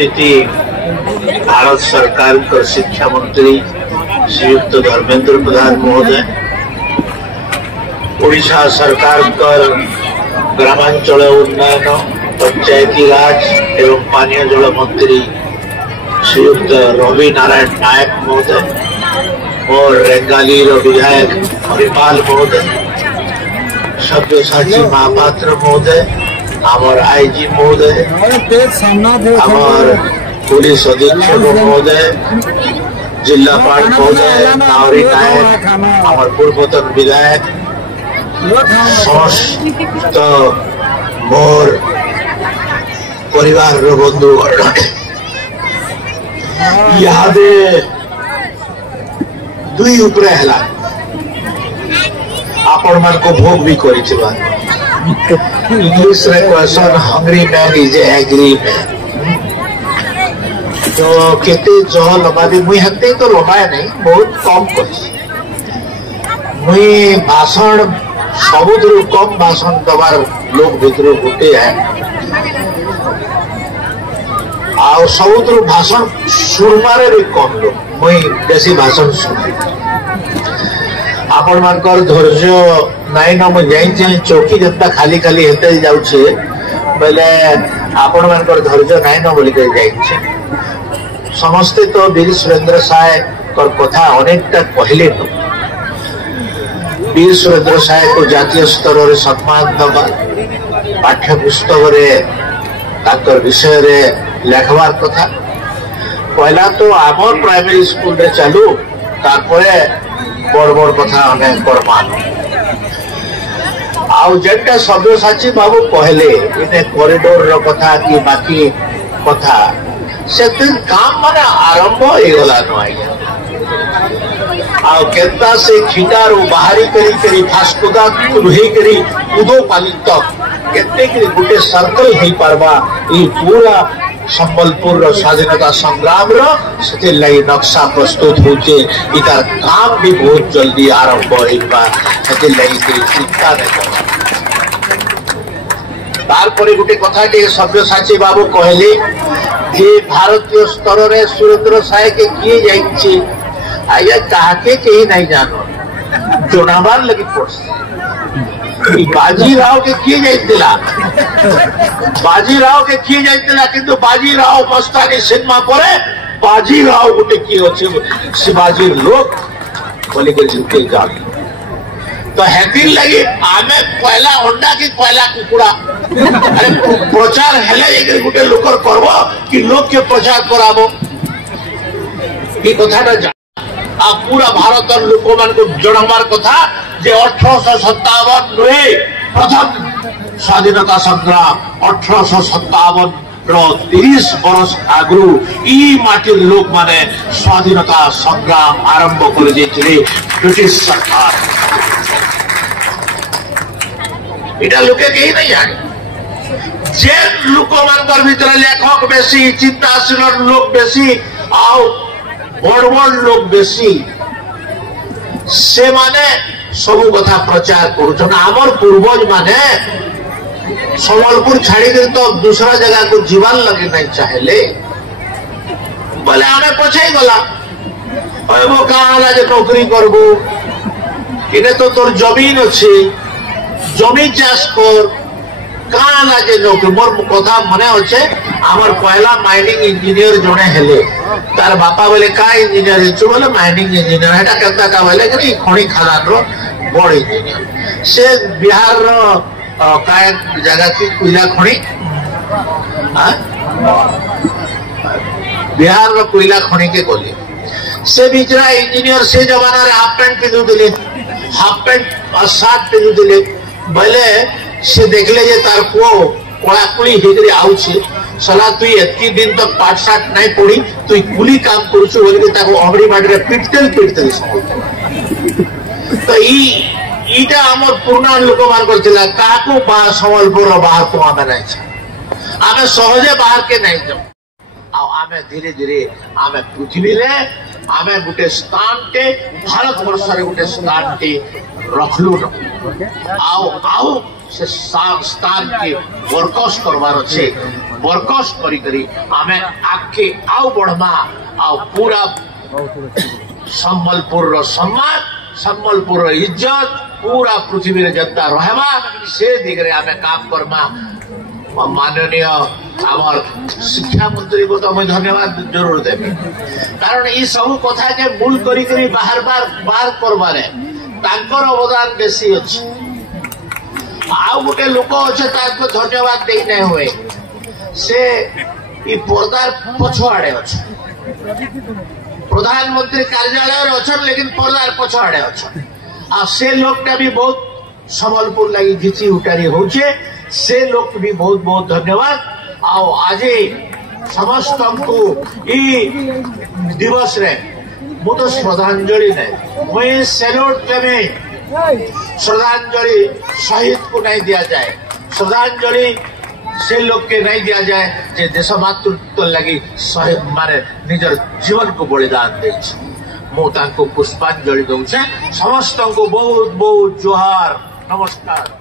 उपस्थिति भारत सरकार का शिक्षा मंत्री श्रीयुक्त धर्मेंद्र प्रधान महोदय, ओडिशा सरकार का ग्रामांचल उन्नयन पंचायती राज एवं पानीय जल मंत्री श्रीयुक्त रवि नारायण नायक महोदय और रेंगाली विधायक हरिपाल महोदय, सब्यसाची महापात्र महोदय, आमर आईजी महोदय, आमर पुलिस अधीक्षक महोदय, जिलापाल महोदय, नावरी नायक, आमर पूर्वतन विधायक, समस्त मोर परिवार बंधु इहादे दुई उपरे हला आपण मान को भोग भी करी छिबा। इंग्लिश रे question hungry man is angry man. तो केते जो लबादी मुई हते तो लबाय नहीं, बहुत कम करी। मुई भाषण सबुद्रु कम भाषण दबार लोग भितर गोटे है आ सबुद्रु भाषण सुरमारे भी कम लोग। मुई बेसी भाषण सुने आपण मानकर धैर्य नाई न मु जाई चौकी जनता खाली खाली हेते जाउछे बेले आपण मानकर धैर्य नाई न बोली के जाई समस्ते तो वीर सुरेंद्र साय कर कथा अनेकटा कहले न। वीर सुरेंद्र साय को जातीय स्तर रे सम्मान दबा, पाठ्य पुस्तक रे ताकर विषय रे लेखवार कथा पहला तो आमर प्राइमरी स्कूल रे चालू तारपरे बड़ बड़ कथा हमें करमान। आउ जेटा सब्यसाची बाबू कहले इने कॉरिडोर रो कथा कि बाकी कथा से काम माने आरंभ हो गला न आया। आउ केता से खिटार बाहरी करी फास्कुदा रुही करी उदो पाली तक केते करी गुटे सर्कल हे पारबा ई पूरा संबलपुर स्वाधीनता संग्राम से लगी नक्शा प्रस्तुत होचे। इतार काम भी बहुत जल्दी आरंभ होइबा से लगी चिंता नहीं। तारपरे गुटे कथा के सब्यसाची बाबू कहले जे भारतीय स्तर रे सुरेंद्र साय के किए जाइछि आया काके केही नहीं जानो जोनाबार लगी पड़से। बाजीराव के किए जाइतिला, बाजीराव के किए जाइतिला किंतु बाजीराव मस्तानी सिनेमा परे बाजीराव गुटे की होचे शिवाजी लोग बोली के झुके जाग। तो हेतिर लगी आमे पहला अंडा की पहला कुकुड़ा अरे प्रचार हेले एक गुटे लोकर करबो कि लोग के प्रचार कराबो ई कथाटा आ पूरा भारत लोक मान को जणमार कथा जे 1857 नुहे प्रथम स्वाधीनता संग्राम 1857 रो 30 वर्ष आगु ई माटी लोक माने स्वाधीनता संग्राम आरंभ कर जेथिले ब्रिटिश सरकार। इटा लोके केही नहीं जाने जे लोक मान भीतर लेखक बेसी, चिंताशील लोक बेसी, आउ बड़ बड़ लोग बेसी से माने सब कथा प्रचार करुछन। आमर पूर्वज माने संबलपुर छाड़ी तो दूसरा जगह को जीवन लगे नहीं चाहेले बोले आमे पछे गला वो कहा जे नौकरी करबो इने तो तोर जमीन अच्छे जमीन चाष कर कहा जे नौकरी। मोर कथा मने अच्छे आमर पहला माइनिंग इंजीनियर जड़े हेले तार बापा बोले का इंजीनियर बोले माइनिंग इंजीनियर हेटा केता का बोले कि खणी खदान रो बड़ इंजीनियर से बिहार रो काय जगह की कोयला खणी बिहार रो कोयला खणी के गली से बिचरा इंजीनियर से जमाना रे हाफ पैंट पिंधु दिले, हाफ पैंट और शर्ट पिंधु दिले बोले से देखले जे तार पुओ कोलाकुली हेगरी आउछे सला तु एतकी दिन तक पाठ साठ नहीं पढ़ी तु कुली काम करूछु बोल के ताको अमरी माटी रे पिटतेल तो ईटा हमर पुराना लोक मान करथिला काको बा संबलपुर बाहर को आमे नहीं आमे सहजे बाहर के नहीं जाऊ आ आमे धीरे धीरे आमे पृथ्वी रे आमे गुटे स्थान के भारत वर्ष रे गुटे स्थान के रखलु न आओ से स्थान की बरकस करवार अच्छे बरकस करी आमे आगे आउ बढ़मा आउ पूरा संबलपुर रो सम्मान संबलपुर रो इज्जत पूरा पृथ्वी रे जनता रहबा से दिगरे आमे काम करमा। माननीय आमर शिक्षा मंत्री को तो मैं धन्यवाद जरूर देवी कारण ये सब कथा के मूल करी बाहर करबारे तांकर अवदान बेसी अछि। आउ गोटे लोक अच्छे ताको धन्यवाद दे नहीं हुए से ई पर्दार पछुआड़े अच्छे प्रधानमंत्री कार्यालय अच्छन लेकिन पर्दार पछुआड़े अच्छन आ से लोकटा भी बहुत संबलपुर लगी घिची उटारी होचे से लोग भी बहुत बहुत धन्यवाद। आओ आज समस्त को दिवस रे मु तो श्रद्धांजलि नहीं मुझे सैल्यूट देवे श्रद्धांजलि शहीद को नहीं दिया जाए श्रद्धांजलि से लोग के नहीं दिया जाए जे देश मातृत्व लगी शहीद माने निजर जीवन को बलिदान दे पुष्पांजलि दौचे समस्त को बहुत बहुत जोहार नमस्कार।